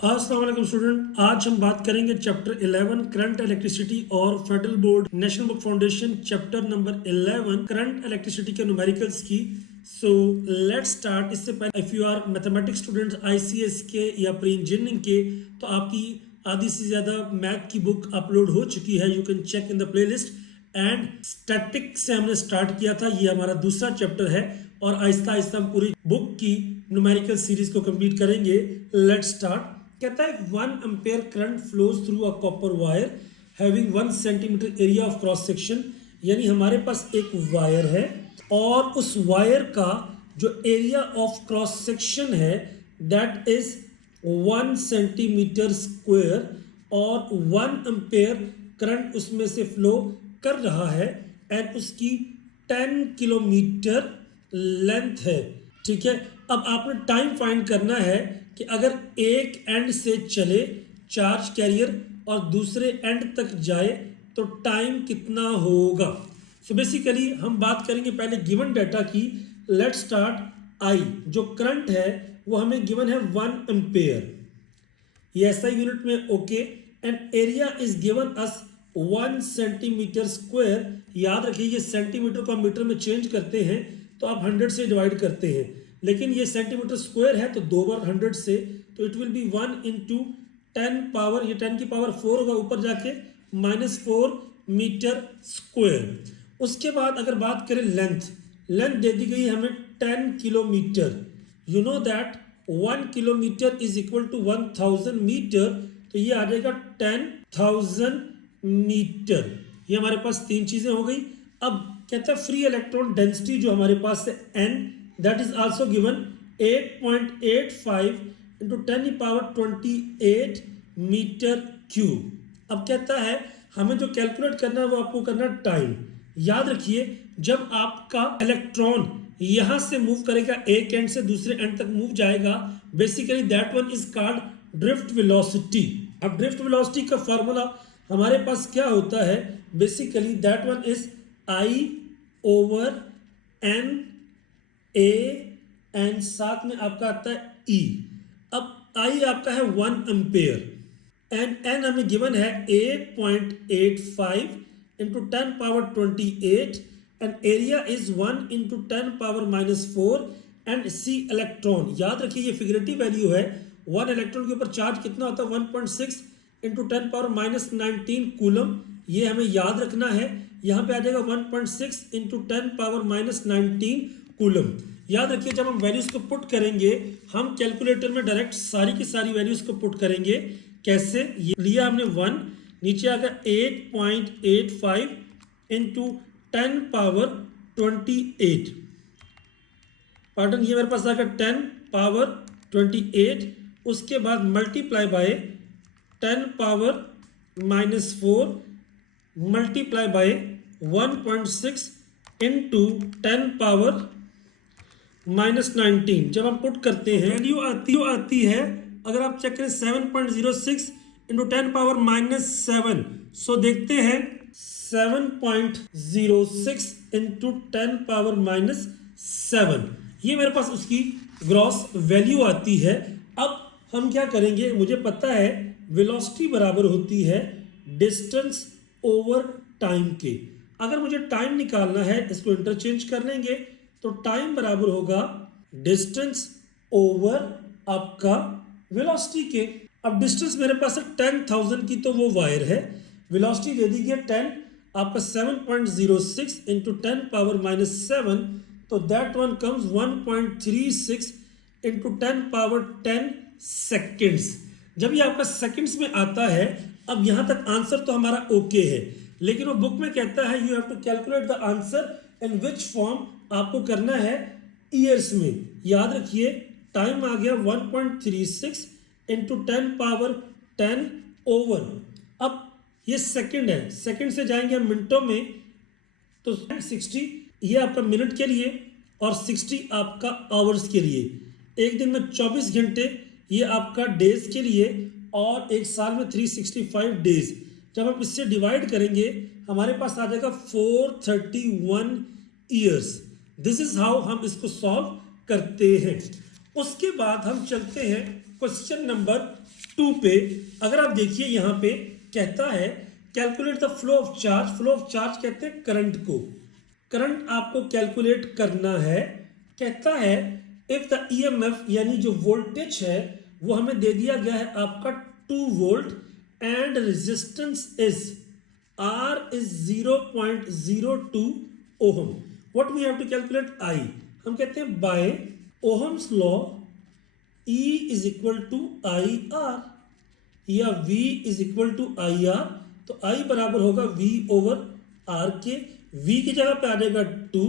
अस्सलाम वालेकुम स्टूडेंट, आज हम बात करेंगे चैप्टर 11 करंट इलेक्ट्रिसिटी और federal board national book foundation chapter number 11 current electricity के न्यूमेरिकल्स की। So let's start. इससे पहले if you are mathematics students ICS के या प्री इंजीनियरिंग के, तो आपकी आधी से ज़्यादा मैथ की बुक अपलोड हो चुकी है। You can check in the playlist. And static से हमने स्टार्ट किया था, ये हमारा दूसरा चैप्टर है और आहिस्ता आहिस्ता हम पूरी बुक की न्यूमेरिकल सीरीज को कंप्लीट करेंगे। Let's start. कहता है 1 ampere current flows through a copper wire having 1 centimetre area of cross section. यानी हमारे पास एक वायर है और उस वायर का जो एरिया ऑफ क्रॉस सेक्शन है दैट इज 1 सेंटीमीटर स्क्वायर और 1 एम्पेयर करंट उसमें से फ्लो कर रहा है एंड उसकी 10 किलोमीटर लेंथ है। ठीक है, अब आपने टाइम फाइंड करना है कि अगर एक एंड से चले चार्ज कैरियर और दूसरे एंड तक जाए तो टाइम कितना होगा। सो बेसिकली हम बात करेंगे पहले गिवन डाटा की। Let's start. आई जो करंट है वो हमें गिवन है 1 एम्पेयर, ये ऐसा यूनिट में okay. And area is given us 1 centimetre square. याद रखिए ये सेंटीमीटर को हम मीटर में चेंज करते हैं तो आप 100 से डिवाइड करते हैं, लेकिन ये सेंटीमीटर स्क्वायर है तो 2 बार 100 से, तो it will be 1 into 10 power, ये 10 की पावर 4 होगा ऊपर जाके -4 मीटर स्क्वायर। उसके बाद अगर बात करें लेंथ दे दी गई हमें 10 kilometre. You know that 1 kilometre is equal to 1000 metre, तो ये आ जाएगा 10,000 मीटर। ये हमारे पास तीन चीजें हो गई। अब कहता है फ्री इलेक्ट्रॉन डेंसिटी जो हमारे पास है n, that is also given 8.85 into 10⁻28 metre cube. अब कहता है हमें जो कैलकुलेट करना है वो आपको करना टाइम। याद रखिए जब आपका इलेक्ट्रॉन यहां से मूव करेगा, एक एंड से दूसरे एंड तक मूव जाएगा, basically that one is called drift velocity. अब ड्रिफ्ट वेलोसिटी का फार्मूला हमारे पास क्या होता है, basically that one is I over N A and साथ में आपका आता है ई। अब आई आपका है 1 एम्पेयर एंड एन हमें गिवन है 8.85 into 10⁻28 and area is 1 into 10⁻⁻4 and C electron. याद रखिए ये फिगरेटिव वैल्यू है। 1 इलेक्ट्रॉन के ऊपर चार्ज कितना होता है 1.6 इंटू 10⁻⁻19 कूलम, ये हमें याद रखना है। यहाँ पे आ जाएगा 1.6 इंटू 10⁻⁻19 कूलम। याद रखिए जब हम वैल्यूज को पुट करेंगे हम कैलकुलेटर में डायरेक्ट सारी की सारी वैल्यूज को पुट करेंगे। कैसे, ये लिया हमने 1, नीचे आ गया 8.85 इंटू 10⁻28, पार्टन ये मेरे पास आ गया 10⁻28, उसके बाद multiply by 10⁻⁻4 multiply by 1.6 into 10⁻⁻19। जब हम पुट करते हैं वैल्यू आती है, अगर आप चेक करें 7.06 इंटू 10⁻⁻7, सो देखते हैं 7.06 इंटू 10⁻⁻7, ये मेरे पास उसकी ग्रॉस वैल्यू आती है। अब हम क्या करेंगे, मुझे पता है वेलोसिटी बराबर होती है डिस्टेंस ओवर टाइम के। अगर मुझे टाइम निकालना है इसको इंटरचेंज कर लेंगे, तो टाइम बराबर होगा डिस्टेंस ओवर आपका वेलोसिटी के। अब डिस्टेंस मेरे पास है 10,000 की, तो वो वायर है। वेलोसिटी दे दी गई 10, आपका 7.06 इंटू 10⁻⁻7, तो that one comes 1.36 into 10⁻10 seconds. जब ये आपका सेकंड्स में आता है, अब यहां तक आंसर तो हमारा ओके है, लेकिन वो बुक में कहता है you have to calculate the answer in which form, आपको करना है ईयर्स में। याद रखिए टाइम आ गया 1.36 इंटू 10⁻10 ओवर, अब ये सेकंड है, सेकंड से जाएंगे हम मिनटों में, तो 60 ये आपका मिनट के लिए और 60 आपका आवर्स के लिए। एक दिन में 24 घंटे ये आपका डेज के लिए और एक साल में 365 डेज। जब हम इससे डिवाइड करेंगे हमारे पास आ जाएगा 431 ईयर्स। दिस इज हाउ हम इसको सॉल्व करते हैं। उसके बाद हम चलते हैं क्वेश्चन नंबर 2 पे अगर आप देखिए यहाँ पे कहता है calculate the flow of charge. Flow of charge कहते हैं करंट को, करंट आपको कैलकुलेट करना है। कहता है इफ द ईएमएफ यानी जो वोल्टेज है वो हमें दे दिया गया है आपका 2 volt and resistance is R is 0.02 ohm. What we have to calculate I। हम कहते हैं by Ohm's law E is equal to I R या V is equal to I R. तो I बराबर होगा V ओवर R के। V की जगह पे आ जाएगा 2,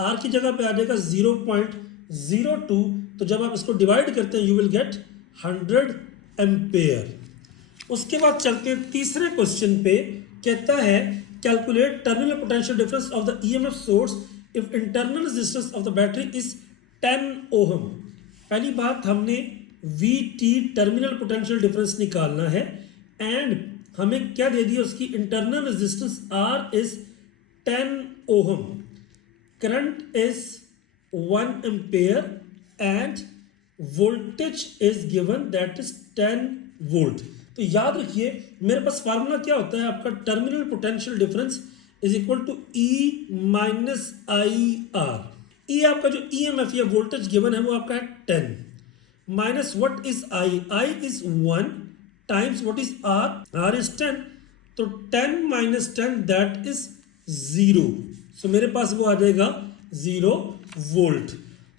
R की जगह पे आ जाएगा 0.02। तो जब आप इसको डिवाइड करते हैं यू विल गेट 100 एम्पेयर। उसके बाद चलते हैं तीसरे क्वेश्चन पे। कहता है calculate terminal potential difference of the EMF source if internal resistance of the battery is 10 ohm. पहली बात हमने VT टर्मिनल पोटेंशियल डिफरेंस निकालना है एंड हमें क्या दे दिया उसकी internal resistance R is 10 ohm, current is 1 ampere end voltage is given that is 10 volt. तो याद रखिए मेरे पास फार्मूला क्या होता है आपका terminal potential difference is equal to E minus I R. E आपका जो EMF या वोल्टेज गिवन है वो आपका है 10 minus what is I is 1 times what is R is 10। तो 10 माइनस 10 दैट इज 0। सो मेरे पास वो आ जाएगा 0 वोल्ट।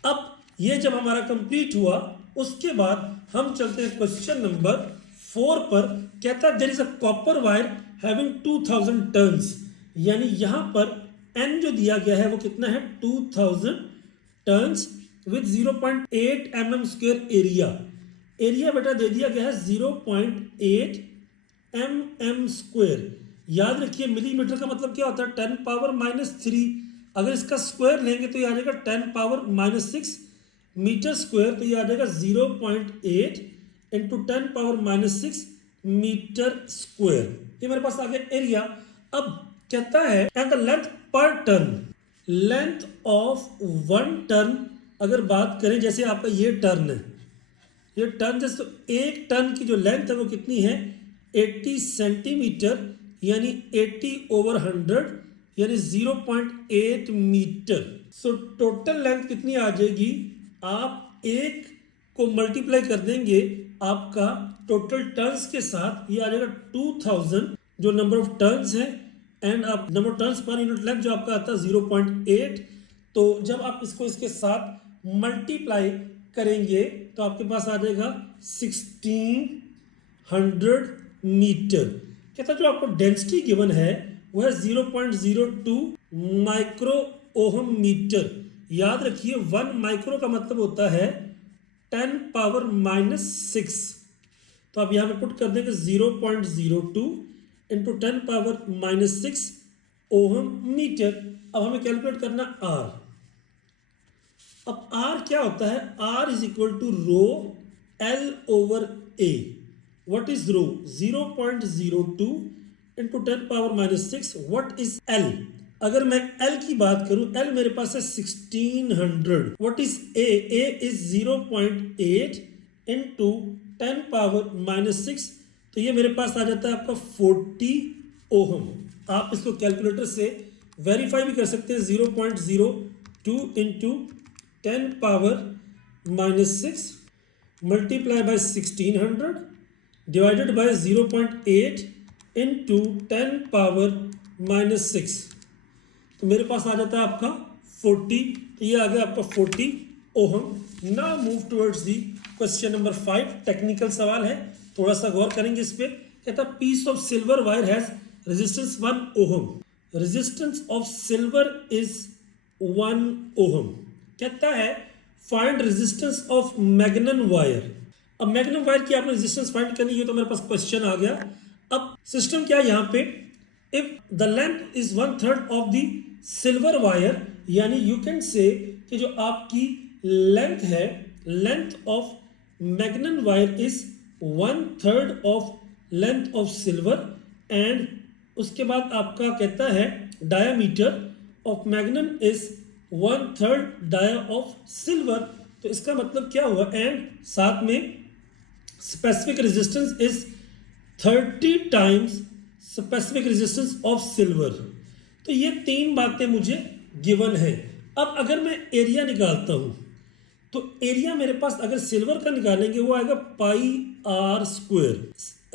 अब ये जब हमारा कंप्लीट हुआ उसके बाद हम चलते हैं क्वेश्चन नंबर 4 पर। कहता है there is a copper wire having 2000 turns, यानी यहां पर N जो दिया गया है वो कितना है 2000 turns with 0.8 mm square area. Area बेटा दे दिया गया है 0.8 mm स्क्वायर। याद रखिए मिलीमीटर का मतलब क्या होता है 10 पावर -3। अगर इसका स्क्वायर लेंगे तो ये आ जाएगा 10 पावर -6 मीटर स्क्वायर। तो ये आ जाएगा 0.8 इंटू 10 पावर -6 मीटर स्क्वायर। ये मेरे पास आ गया एरिया। अब कहता है एंड द लेंथ पर टर्न, लेंथ ऑफ 1 टर्न अगर बात करें जैसे आपका ये टर्न है, ये टर्न जैसे तो एक टर्न की जो लेंथ है वो कितनी है 80 सेंटीमीटर यानी 80 ओवर 100 यानी 0.8 मीटर। सो टोटल लेंथ कितनी आ जाएगी, आप एक को मल्टीप्लाई कर देंगे आपका टोटल टर्न्स के साथ, ये आ जाएगा 2000 जो नंबर ऑफ टर्न्स है एंड आप number of turns per unit length जो आपका आता है 0.8। तो जब आप इसको इसके साथ मल्टीप्लाई करेंगे तो आपके पास आ जाएगा 1600 मीटर। कहता जो आपको डेंसिटी गिवन है वो है 0.02 माइक्रो ओहम मीटर। याद रखिए 1 माइक्रो का मतलब होता है 10 पावर -6। तो आप यहाँ पे पुट कर देंगे 0.02 इंटू 10 पावर -6 ओहम मीटर। अब हमें कैलकुलेट करना R। अब R क्या होता है, R is equal to rho L over A। What is rho 0.02 into 10 power -6। What is L, अगर मैं L की बात करूं L मेरे पास है 1600। What is A, A is 0.8 into 10 power -6। तो ये मेरे पास आ जाता है आपका 40 ओहम। आप इसको कैलकुलेटर से वेरीफाई भी कर सकते हैं। 0.02 into 10 power -6 multiply by 1600 divided by 0.8 into 10 power -6। तो मेरे पास आ जाता है आपका 40। तो ये आ गया आपका 40 ohm. Now move towards the question number 5। Technical सवाल है, थोड़ा सा गौर करेंगे इस पे। कहता piece of silver wire has resistance 1 ohm. Resistance of silver is 1 ohm. कहता है find resistance of magnum wire. अब मैग्नम वायर की आपने रेजिस्टेंस फाइंड करनी है, तो मेरे पास क्वेश्चन आ गया। अब सिस्टम क्या है यहाँ पे, if the length is 1/3 of the silver wire, यानी यू कैन से कि जो आपकी लेंथ है, length of magnum wire is 1/3 of length of silver and उसके बाद आपका कहता है diameter of magnum is 1/3 dia of silver. तो इसका मतलब क्या हुआ, एंड साथ में specific resistance is 30 times specific resistance of silver. तो ये तीन बातें मुझे गिवन है। अब अगर मैं एरिया निकालता हूं तो एरिया मेरे पास अगर सिल्वर का निकालेंगे वो आएगा पाई आर स्क्वायर,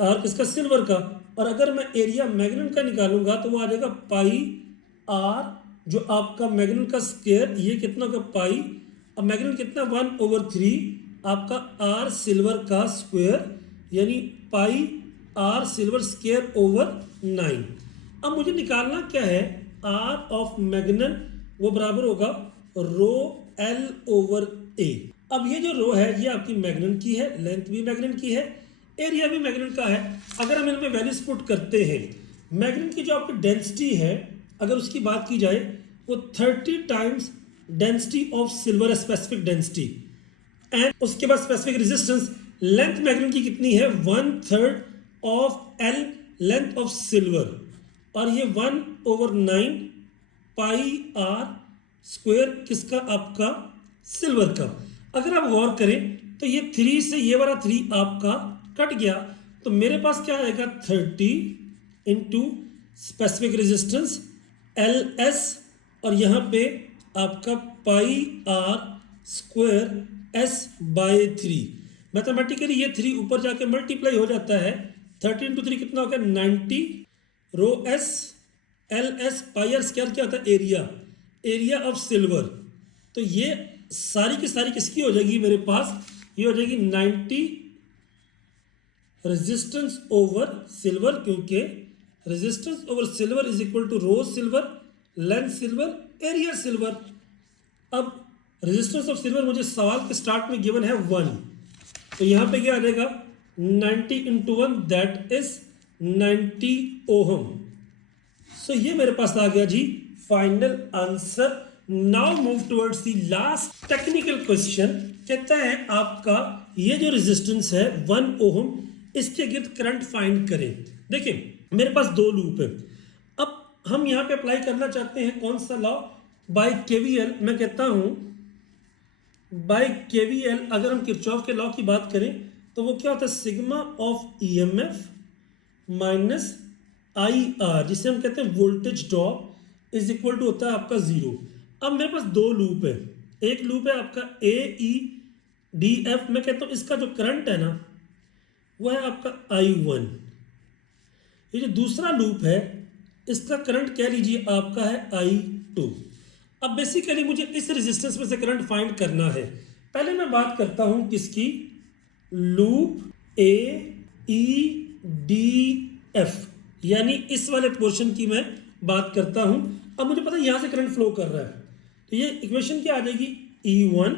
आर किसका, सिल्वर का। और अगर मैं एरिया मैग्नेट का निकालूंगा तो वो आ जाएगा पाई आर जो आपका मैग्नेट का स्क्वायर, ये कितना होगा पाई, अब मैग्नेट कितना 1/3 आपका आर सिल्वर का स्क्वायर, यानी पाई आर सिल्वर स्क्वायर ओवर 9। अब मुझे निकालना क्या है, आर ऑफ मैग्नेट वो बराबर होगा रो एल ओवर ए। अब ये जो रो है ये आपकी मैग्नेट की है, लेंथ भी मैग्नेट की है, एरिया भी मैग्नेट का है। अगर हम इनमें वैल्यूज पुट करते हैं, मैग्नेट की जो आपकी डेंसिटी है अगर उसकी बात की जाए वो 30 times density of silver specific density, and उसके बाद स्पेसिफिक रेजिस्टेंस लेंथ मैग्नेट की कितनी है 1/3 of L length of silver, और ये 1/9 पाई आर स्क्वायर किसका, आपका सिल्वर का। अगर आप गौर करें तो ये 3 से ये वाला 3 आपका कट गया, तो मेरे पास क्या आएगा 30 into specific resistance L S, और यहाँ पे आपका pi R square S by 3। Mathematically ये 3 ऊपर जाके मल्टीप्लाई हो जाता है, 30 इंटू 3 कितना हो गया 90, rho S L S pi R square क्या होता है एरिया, एरिया ऑफ सिल्वर। तो ये सारी की सारी किसकी हो जाएगी मेरे पास, ये हो जाएगी 90 रेजिस्टेंस ओवर सिल्वर, क्योंकि resistance over silver is equal to rho silver length silver area silver. अब रेजिस्टेंस ऑफ सिल्वर मुझे सवाल के स्टार्ट में गिवन है 1, तो यहाँ पे क्या आ जाएगा 90 into 1 that is 90 ohm. So ये मेरे पास आ गया जी final answer. Now move towards the last technical question. कहता है आपका ये जो रेजिस्टेंस है 1 ओहम, इसके गिर्द करंट फाइंड करें। देखिए मेरे पास 2 लूप है, अब हम यहाँ पे अप्लाई करना चाहते हैं कौन सा लॉ, बाय केवीएल। मैं कहता हूँ बाय केवीएल अगर हम किरचॉफ के लॉ की बात करें तो वो क्या होता है, sigma of EMF minus I R, जिसे हम कहते हैं voltage drop, is equal to होता है आपका 0। अब मेरे पास 2 लूप है, एक लूप है आपका ए ई डी एफ, मैं कहता हूँ इसका जो करंट है ना वो है आपका I1। ये जो दूसरा लूप है इसका करंट कह लीजिए आपका है I2। अब बेसिकली मुझे इस रेजिस्टेंस में से करंट फाइंड करना है। पहले मैं बात करता हूं किसकी, लूप ए ई डी एफ, यानी इस वाले पोर्शन की मैं बात करता हूं। अब मुझे पता है यहां से करंट फ्लो कर रहा है, तो ये इक्वेशन क्या आ जाएगी E1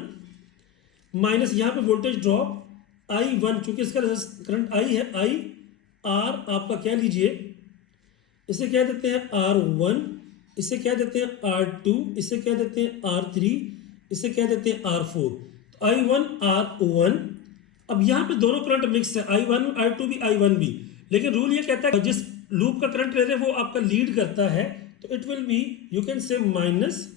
माइनस यहाँ पे वोल्टेज ड्रॉप I1, चूंकि इसका करंट I है, I R आपका कह लीजिए, इसे कह देते हैं R1, इसे कह देते हैं R2, इसे कह देते हैं R3, इसे कह देते हैं R4। तो I1 R1, अब यहाँ पे दोनों करंट मिक्स है, I1 I2 भी I1 भी, लेकिन रूल ये कहता है जिस लूप का करंट ले रहे हैं वो आपका लीड करता है, तो it will be you can से माइनस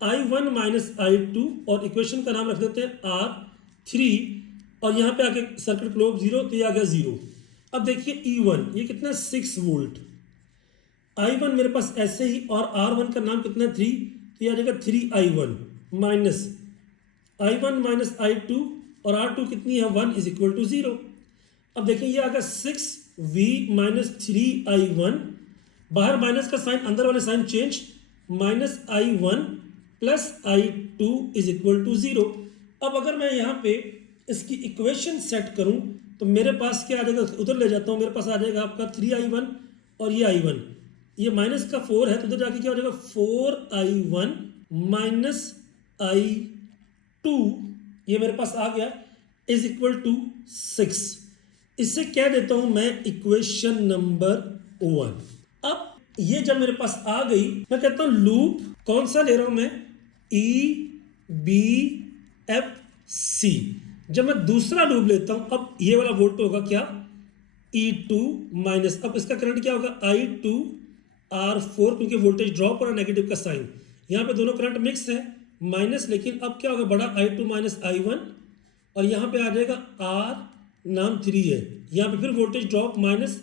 I1 माइनस I2, और इक्वेशन का नाम रख देते हैं R3, और यहाँ पे आके सर्किट क्लोज 0, तो ये आ गया 0। अब देखिए E1 ये कितना 6 वोल्ट, I1 मेरे पास ऐसे ही, और R1 का नाम कितना 3, तो ये आ जाएगा 3I1 minus I1 minus I2, और R2 कितनी है 1 इज इक्वल टू 0। अब देखिए ये आ गया 6V माइनस 3I1, बाहर माइनस का साइन, अंदर वाले sign change, minus I1 plus I2 is equal to 0। अब अगर मैं यहाँ पे इसकी इक्वेशन सेट करूं तो मेरे पास क्या आ जाएगा, उधर ले जाता हूं, मेरे पास आ जाएगा आपका 3I1 और ये I1, ये माइनस का 4 है तो उधर जाके क्या हो जाएगा 4I1 माइनस I2, ये मेरे पास आ गया इज इक्वल टू 6। इससे क्या देता हूं मैं इक्वेशन नंबर 1। अब ये जब मेरे पास आ गई, मैं कहता हूं लूप कौन सा ले रहा हूं मैं, EBFC। जब मैं दूसरा लूप लेता हूं, अब ये वाला वोल्ट होगा क्या E2 माइनस, अब इसका करंट क्या होगा I2 R4, क्योंकि वोल्टेज ड्रॉप और नेगेटिव का साइन, यहाँ पे दोनों करंट मिक्स है माइनस, लेकिन अब क्या होगा बड़ा I2 माइनस I1, और यहाँ पे आ जाएगा नाम 3 है, यहाँ पे फिर voltage drop minus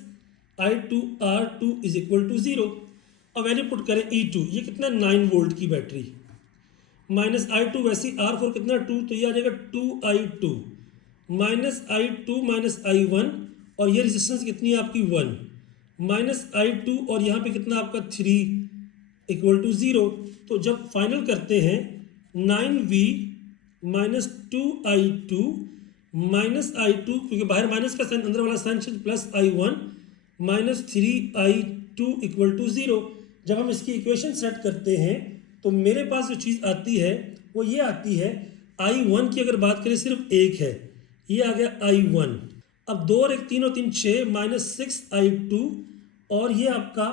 I2 R2 is equal to 0। अब वैल्यू पुट करें E2, ये कितना 9 वोल्ट की बैटरी, माइनस I2 वैसे R4 कितना 2, तो ये आ जाएगा 2I2 minus I2 minus I1, और ये रेजिस्टेंस कितनी है आपकी 1 माइनस I2, और यहाँ पे कितना आपका 3 इक्वल टू 0। तो जब फाइनल करते हैं 9V minus 2I2 minus I2, क्योंकि बाहर माइनस का साइन अंदर वाला sign change, plus I1 minus 3I2 equal to 0। जब हम इसकी इक्वेशन सेट करते हैं तो मेरे पास जो चीज़ आती है वो ये आती है, I1 की अगर बात करें सिर्फ एक है, ये आ गया I1। अब 2 और 1 3 और 3 6 माइनस 6I2, और ये आपका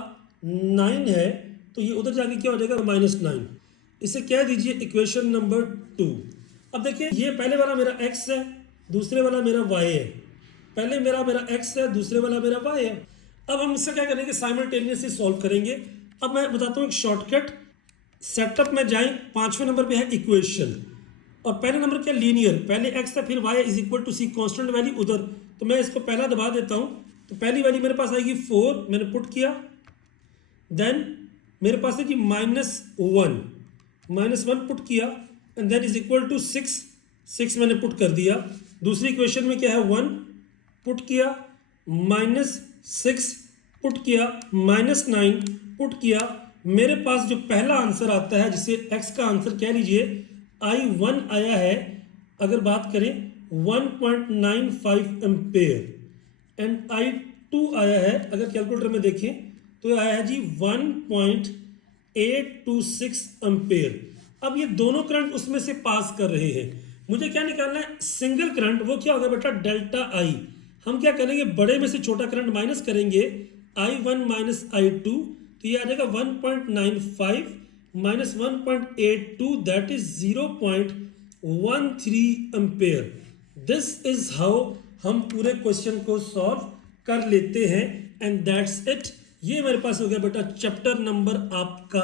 9 है, तो ये उधर जाके क्या हो जाएगा माइनस 9। इसे कह दीजिए इक्वेशन नंबर 2। अब देखिए ये पहले वाला मेरा x है, दूसरे वाला मेरा y है, पहले मेरा x है, दूसरे वाला मेरा y है। अब हम इससे क्या करेंगे, साइमल्टेनियसली सॉल्व करेंगे। अब मैं बताता हूँ एक शॉर्टकट, सेटअप में जाएं, 5वें नंबर पे है इक्वेशन, और पहले नंबर क्या लीनियर, पहले x है फिर y is equal to C constant value उधर, तो मैं इसको पहला दबा देता हूँ। तो पहली वैल्यू मेरे पास आएगी 4, मैंने पुट किया, देन मेरे पास है कि -1 पुट किया, and then is equal to 6 मैंने पुट कर दिया। दूसरी इक्वेशन में क्या है 1 पुट किया, -6 पुट किया, -9 पुट किया। मेरे पास जो पहला आंसर आता है, जिसे x का आंसर कह लीजिए, I1 आया है, अगर बात करें 1.95 एम्पेयर, एंड I2 आया है, अगर कैलकुलेटर में देखें तो आया है जी 1.826 एम्पेयर। अब ये दोनों करंट उसमें से पास कर रहे हैं, मुझे क्या निकालना है, सिंगल करंट, वो क्या होगा बेटा डेल्टा I। हम क्या करेंगे, बड़े में से छोटा करंट माइनस करेंगे, I1 माइनस I2, तो ये आ जाएगा 1.95 minus 1.82, that is 0.13 ampere. This is how हम पूरे क्वेश्चन को सॉल्व कर लेते हैं, एंड दैट्स इट। ये मेरे पास हो गया बेटा चैप्टर नंबर आपका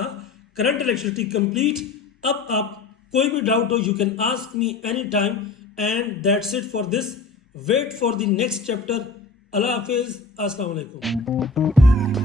करंट इलेक्ट्रिसिटी कंप्लीट। अब आप कोई भी डाउट हो, you can ask me any time, and that's it for this. Wait for the next chapter. अल्लाह हाफिज, अस्सलाम वालेकुम।